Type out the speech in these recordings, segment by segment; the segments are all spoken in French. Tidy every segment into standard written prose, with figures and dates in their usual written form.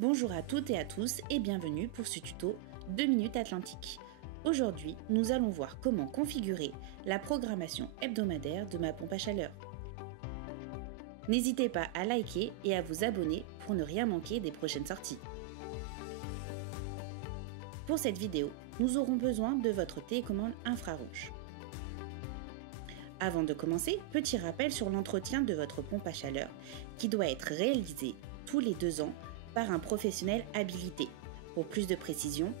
Bonjour à toutes et à tous et bienvenue pour ce tuto 2 minutes Atlantique. Aujourd'hui, nous allons voir comment configurer la programmation hebdomadaire de ma pompe à chaleur. N'hésitez pas à liker et à vous abonner pour ne rien manquer des prochaines sorties. Pour cette vidéo, nous aurons besoin de votre télécommande infrarouge. Avant de commencer, petit rappel sur l'entretien de votre pompe à chaleur qui doit être réalisé tous les 2 ans par un professionnel habilité. Pour plus de précision,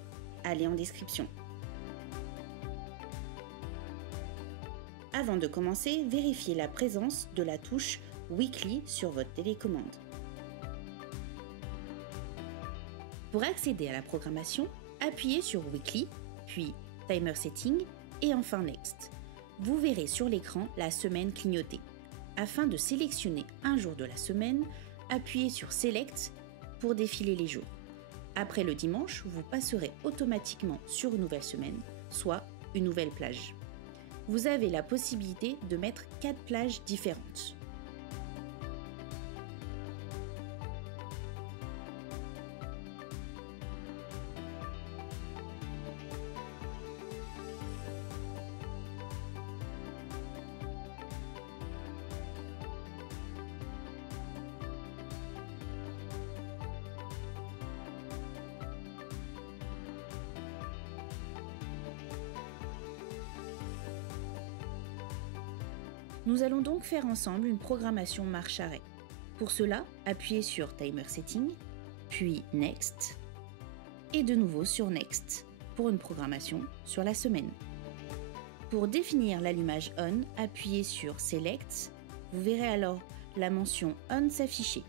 allez en description. Avant de commencer, vérifiez la présence de la touche Weekly sur votre télécommande. Pour accéder à la programmation, appuyez sur Weekly, puis Timer Setting et enfin Next. Vous verrez sur l'écran la semaine clignotée. Afin de sélectionner un jour de la semaine, appuyez sur Select pour défiler les jours. Après le dimanche, vous passerez automatiquement sur une nouvelle semaine, soit une nouvelle plage. Vous avez la possibilité de mettre 4 plages différentes. Nous allons donc faire ensemble une programmation marche-arrêt. Pour cela, appuyez sur Timer Setting, puis Next, et de nouveau sur Next pour une programmation sur la semaine. Pour définir l'allumage On, appuyez sur Select. Vous verrez alors la mention On s'afficher.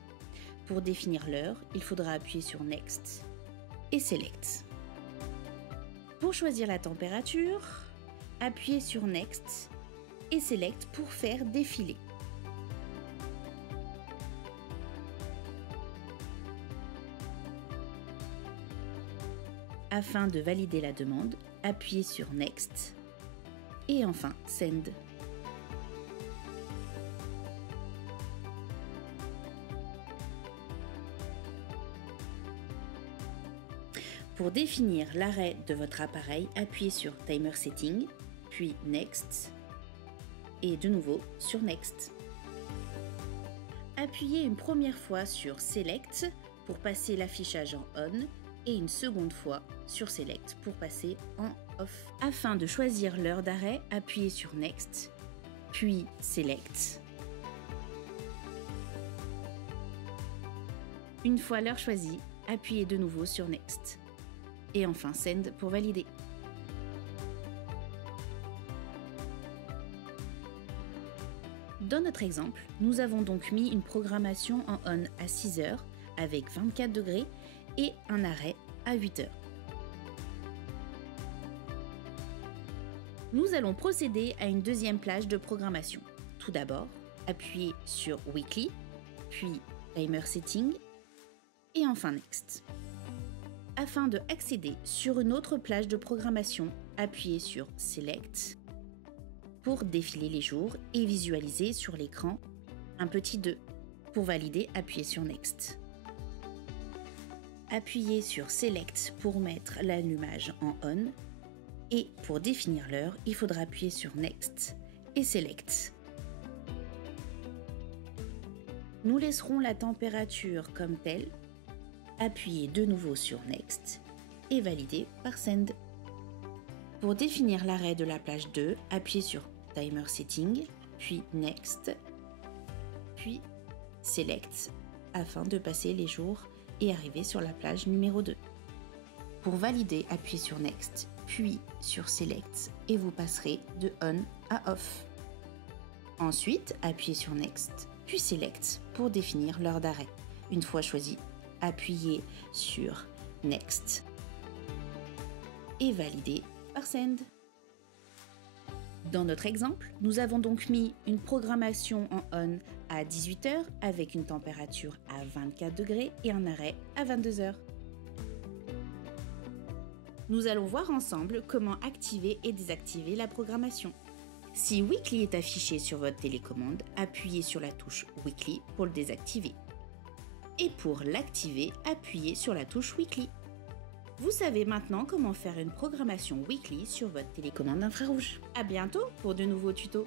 Pour définir l'heure, il faudra appuyer sur Next et Select. Pour choisir la température, appuyez sur Next et Select pour faire défiler. Afin de valider la demande, appuyez sur Next et enfin Send. Pour définir l'arrêt de votre appareil, appuyez sur Timer Setting, puis Next et de nouveau sur Next. Appuyez une première fois sur Select pour passer l'affichage en On et une seconde fois sur Select pour passer en Off. Afin de choisir l'heure d'arrêt, appuyez sur Next, puis Select. Une fois l'heure choisie, appuyez de nouveau sur Next. Et enfin Send pour valider. Dans notre exemple, nous avons donc mis une programmation en On à 6 heures avec 24 degrés et un arrêt à 8 heures. Nous allons procéder à une deuxième plage de programmation. Tout d'abord, appuyez sur Weekly, puis Timer Setting et enfin Next. Afin de accéder sur une autre plage de programmation, appuyez sur Select pour défiler les jours et visualiser sur l'écran un petit 2. Pour valider, appuyez sur Next. Appuyez sur Select pour mettre l'allumage en On et pour définir l'heure, il faudra appuyer sur Next et Select. Nous laisserons la température comme telle. Appuyez de nouveau sur Next et validez par Send. Pour définir l'arrêt de la plage 2, appuyez sur Timer Setting, puis Next, puis Select afin de passer les jours et arriver sur la plage numéro 2. Pour valider, appuyez sur Next, puis sur Select et vous passerez de On à Off. Ensuite, appuyez sur Next, puis Select pour définir l'heure d'arrêt. Une fois choisi, appuyez sur Next et validez par Send. Dans notre exemple, nous avons donc mis une programmation en On à 18 heures avec une température à 24 degrés et un arrêt à 22 heures. Nous allons voir ensemble comment activer et désactiver la programmation. Si Weekly est affiché sur votre télécommande, appuyez sur la touche Weekly pour le désactiver. Et pour l'activer, appuyez sur la touche Weekly. Vous savez maintenant comment faire une programmation Weekly sur votre télécommande infrarouge. À bientôt pour de nouveaux tutos.